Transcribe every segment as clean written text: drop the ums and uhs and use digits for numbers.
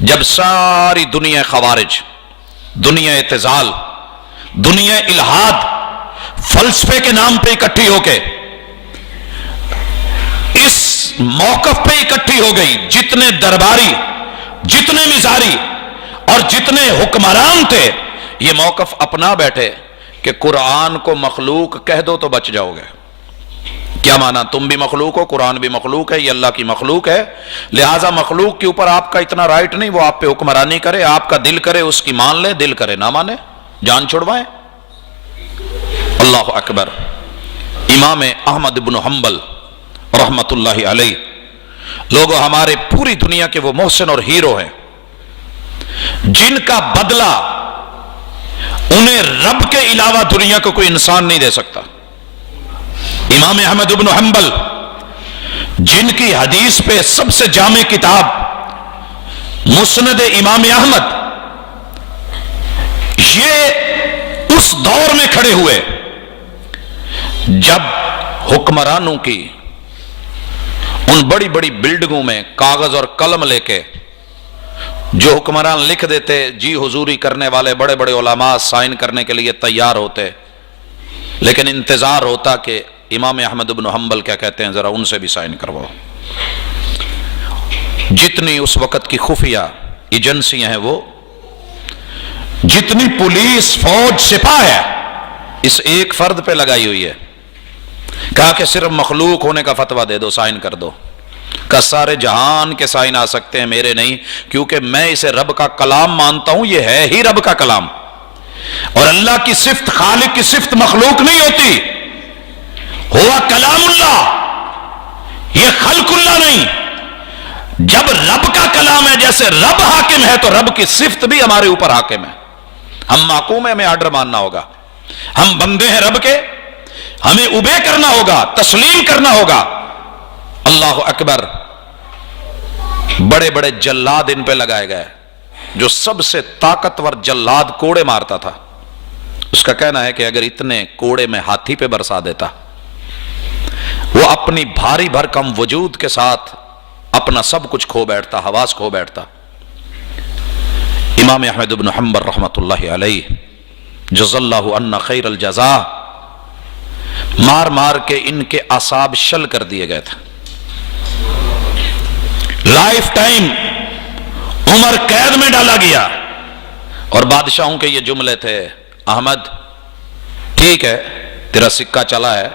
جب ساری دنیا خوارج، دنیا اعتزال، دنیا الہاد، فلسفے کے نام پہ اکٹھی ہو کے اس موقف پہ اکٹھی ہو گئی، جتنے درباری، جتنے مزاری اور جتنے حکمران تھے یہ موقف اپنا بیٹھے کہ قرآن کو مخلوق کہہ دو تو بچ جاؤ گے۔ کیا مانا؟ تم بھی مخلوق ہو، قرآن بھی مخلوق ہے، یہ اللہ کی مخلوق ہے، لہٰذا مخلوق کے اوپر آپ کا اتنا رائٹ نہیں، وہ آپ پہ حکمرانی کرے، آپ کا دل کرے اس کی مان لے، دل کرے نہ مانے جان چھڑوائیں۔ اللہ اکبر۔ امام احمد بن حنبل رحمت اللہ علیہ، لوگوں ہمارے پوری دنیا کے وہ محسن اور ہیرو ہیں جن کا بدلہ انہیں رب کے علاوہ دنیا کو کوئی انسان نہیں دے سکتا۔ امام احمد بن حنبل جن کی حدیث پہ سب سے جامع کتاب مسند امام احمد، یہ اس دور میں کھڑے ہوئے جب حکمرانوں کی ان بڑی بڑی بلڈنگوں میں کاغذ اور قلم لے کے جو حکمران لکھ دیتے، جی حضوری کرنے والے بڑے بڑے علماء سائن کرنے کے لیے تیار ہوتے، لیکن انتظار ہوتا کہ امام احمد بن حنبل کیا کہتے ہیں، ذرا ان سے بھی سائن کرواؤ۔ جتنی اس وقت کی خفیہ ایجنسیاں ہیں، وہ جتنی پولیس، فوج، سپاہ ہے، اس ایک فرد پہ لگائی ہوئی ہے۔ کہا کہ صرف مخلوق ہونے کا فتویٰ دے دو، سائن کر دو۔ کہ سارے جہان کے سائن آ سکتے ہیں، میرے نہیں، کیونکہ میں اسے رب کا کلام مانتا ہوں، یہ ہے ہی رب کا کلام، اور اللہ کی صفت، خالق کی صفت مخلوق نہیں ہوتی، ہوا کلام اللہ، یہ خلق اللہ نہیں۔ جب رب کا کلام ہے، جیسے رب حاکم ہے تو رب کی صفت بھی ہمارے اوپر حاکم ہے۔ ہم محکوم ہیں، ہمیں آرڈر ماننا ہوگا، ہم بندے ہیں رب کے، ہمیں اوبے کرنا ہوگا، تسلیم کرنا ہوگا۔ اللہ اکبر۔ بڑے بڑے جلاد ان پہ لگائے گئے، جو سب سے طاقتور جلاد کوڑے مارتا تھا، اس کا کہنا ہے کہ اگر اتنے کوڑے میں ہاتھی پہ برسا دیتا، وہ اپنی بھاری بھرکم وجود کے ساتھ اپنا سب کچھ کھو بیٹھتا، حواس کھو بیٹھتا۔ امام احمد بن حنبل رحمت اللہ علیہ جزا اللہ عنا خیر الجزا، مار مار کے ان کے اعصاب شل کر دیے گئے تھے، لائف ٹائم عمر قید میں ڈالا گیا۔ اور بادشاہوں کے یہ جملے تھے، احمد ٹھیک ہے تیرا سکہ چلا ہے،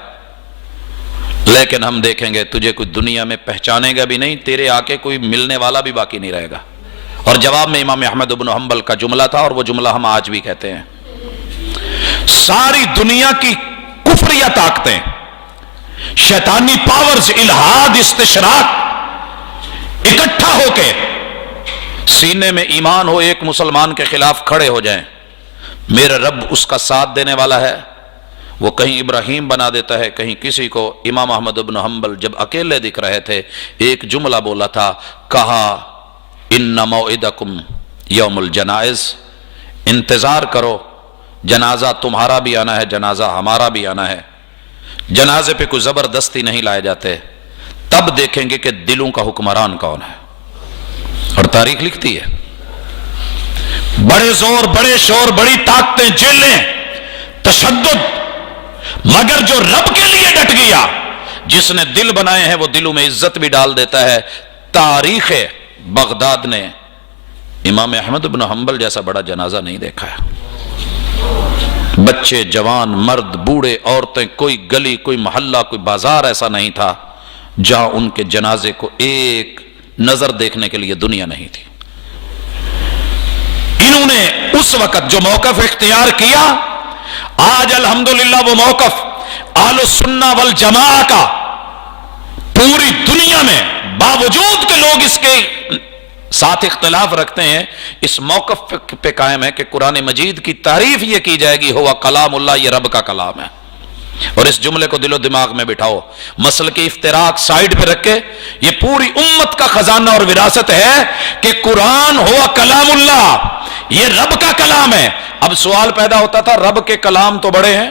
لیکن ہم دیکھیں گے تجھے کوئی دنیا میں پہچانے گا بھی نہیں، تیرے آکے کوئی ملنے والا بھی باقی نہیں رہے گا۔ اور جواب میں امام احمد بن حنبل کا جملہ تھا، اور وہ جملہ ہم آج بھی کہتے ہیں، ساری دنیا کی کفریہ طاقتیں، شیطانی پاورز، الہاد، استشراق اکٹھا ہو کے سینے میں ایمان ہو، ایک مسلمان کے خلاف کھڑے ہو جائیں، میرا رب اس کا ساتھ دینے والا ہے۔ وہ کہیں ابراہیم بنا دیتا ہے، کہیں کسی کو۔ امام احمد بن حنبل جب اکیلے دکھ رہے تھے، ایک جملہ بولا تھا، کہا ان موعدکم یوم الجنائز، انتظار کرو، جنازہ تمہارا بھی آنا ہے، جنازہ ہمارا بھی آنا ہے۔ جنازے پہ کوئی زبردستی نہیں لائے جاتے، تب دیکھیں گے کہ دلوں کا حکمران کون ہے۔ اور تاریخ لکھتی ہے، بڑے زور، بڑے شور، بڑی طاقتیں، جیلیں، تشدد، مگر جو رب کے لیے ڈٹ گیا، جس نے دل بنائے ہیں وہ دلوں میں عزت بھی ڈال دیتا ہے۔ تاریخ بغداد نے امام احمد بن حنبل جیسا بڑا جنازہ نہیں دیکھا ہے۔ بچے، جوان، مرد، بوڑھے، عورتیں، کوئی گلی، کوئی محلہ، کوئی بازار ایسا نہیں تھا جہاں ان کے جنازے کو ایک نظر دیکھنے کے لیے دنیا نہیں تھی۔ انہوں نے اس وقت جو موقف اختیار کیا، آج الحمدللہ وہ موقف اہل السنہ والجماعہ کا پوری دنیا میں، باوجود کہ لوگ اس کے ساتھ اختلاف رکھتے ہیں، اس موقف پہ قائم ہے کہ قرآن مجید کی تعریف یہ کی جائے گی، ہوا کلام اللہ، یہ رب کا کلام ہے۔ اور اس جملے کو دل و دماغ میں بٹھاؤ، مسل کی افتراق سائیڈ پہ رکھ کے، یہ پوری امت کا خزانہ اور وراثت ہے کہ قرآن ہوا کلام اللہ، یہ رب کا کلام ہے۔ اب سوال پیدا ہوتا تھا، رب کے کلام تو بڑے ہیں،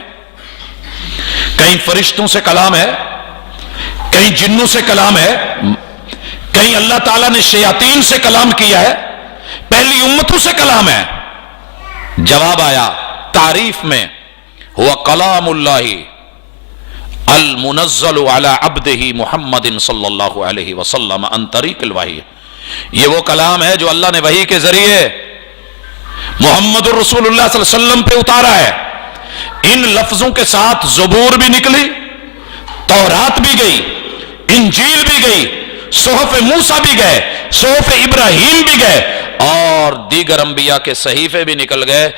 کہیں فرشتوں سے کلام ہے، کہیں جنوں سے کلام ہے، کہیں اللہ تعالیٰ نے شیاطین سے کلام کیا ہے، پہلی امتوں سے کلام ہے؟ جواب آیا تعریف میں، ہوا کلام اللہ المنزل علی عبدہ محمد صلی اللہ علیہ وسلم عن طریق الوحی، یہ وہ کلام ہے جو اللہ نے وحی کے ذریعے محمد الرسول اللہ صلی اللہ علیہ وسلم پہ اتارا ہے۔ ان لفظوں کے ساتھ زبور بھی نکلی، تورات بھی گئی، انجیل بھی گئی، صحف موسیٰ بھی گئے، صحف ابراہیم بھی گئے، اور دیگر انبیاء کے صحیفے بھی نکل گئے۔